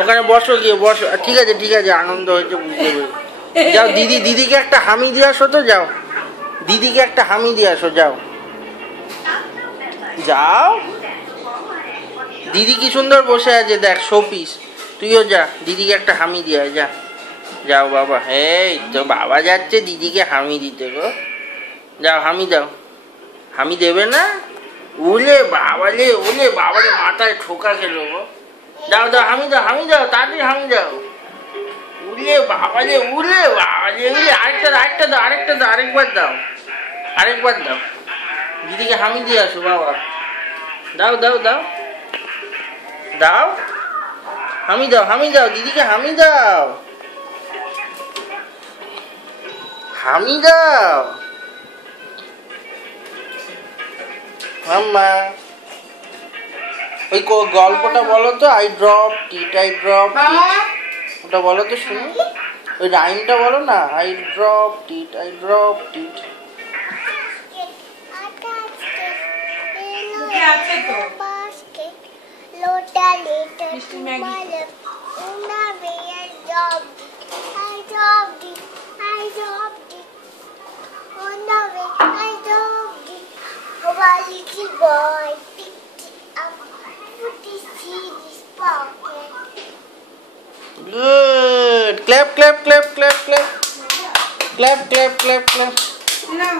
ওখানে বসো, গিয়ে বসো। ঠিক আছে ঠিক আছে, আনন্দ হয়েছে বুঝতে পেরেছি। যাও দিদিকে একটা হামি দিয়ে আসো তো, যাও দিদিকে একটা হামি দিয়ে আসো, যাও যাও। দিদি কি সুন্দর বসে আছে দেখ, শোপিস। তুইও যা, দিদিকে একটা হামি দিয়ে আয়, যা যাও বাবা। এই তো বাবা যাচ্ছে দিদিকে হামি দিতে গো। যাও হামি দাও। হামি দেবে না? ওলে বাবালে, ওলে বাবালে, মাথায় ঠোকা খেলো গো। দাও দাও হামি দাও, হামি দাও, তাড়াতাড়ি হামি দাও। উলে বাবালে, উলে বাবালে, উলে আরেকটা দাও, আরেকটা দাও, আরেকটা দাও, আরেকবার দাও, আরেকবার দাও। দিদিকে হামি দিয়ে আসো বাবা। দাও দাও দাও দাও, হামি দাও, হামি দাও, দিদিকে হামি দাও, হামি দাও। মাম্মা ওই গল্পটা বলো তো, I drop it, I drop it, ওটা বলো তো শুনি। ওই রাইমটা বলো না, I drop it, I drop it. Good. Clap, clap, clap, clap, clap. Clap, clap, clap, clap. No.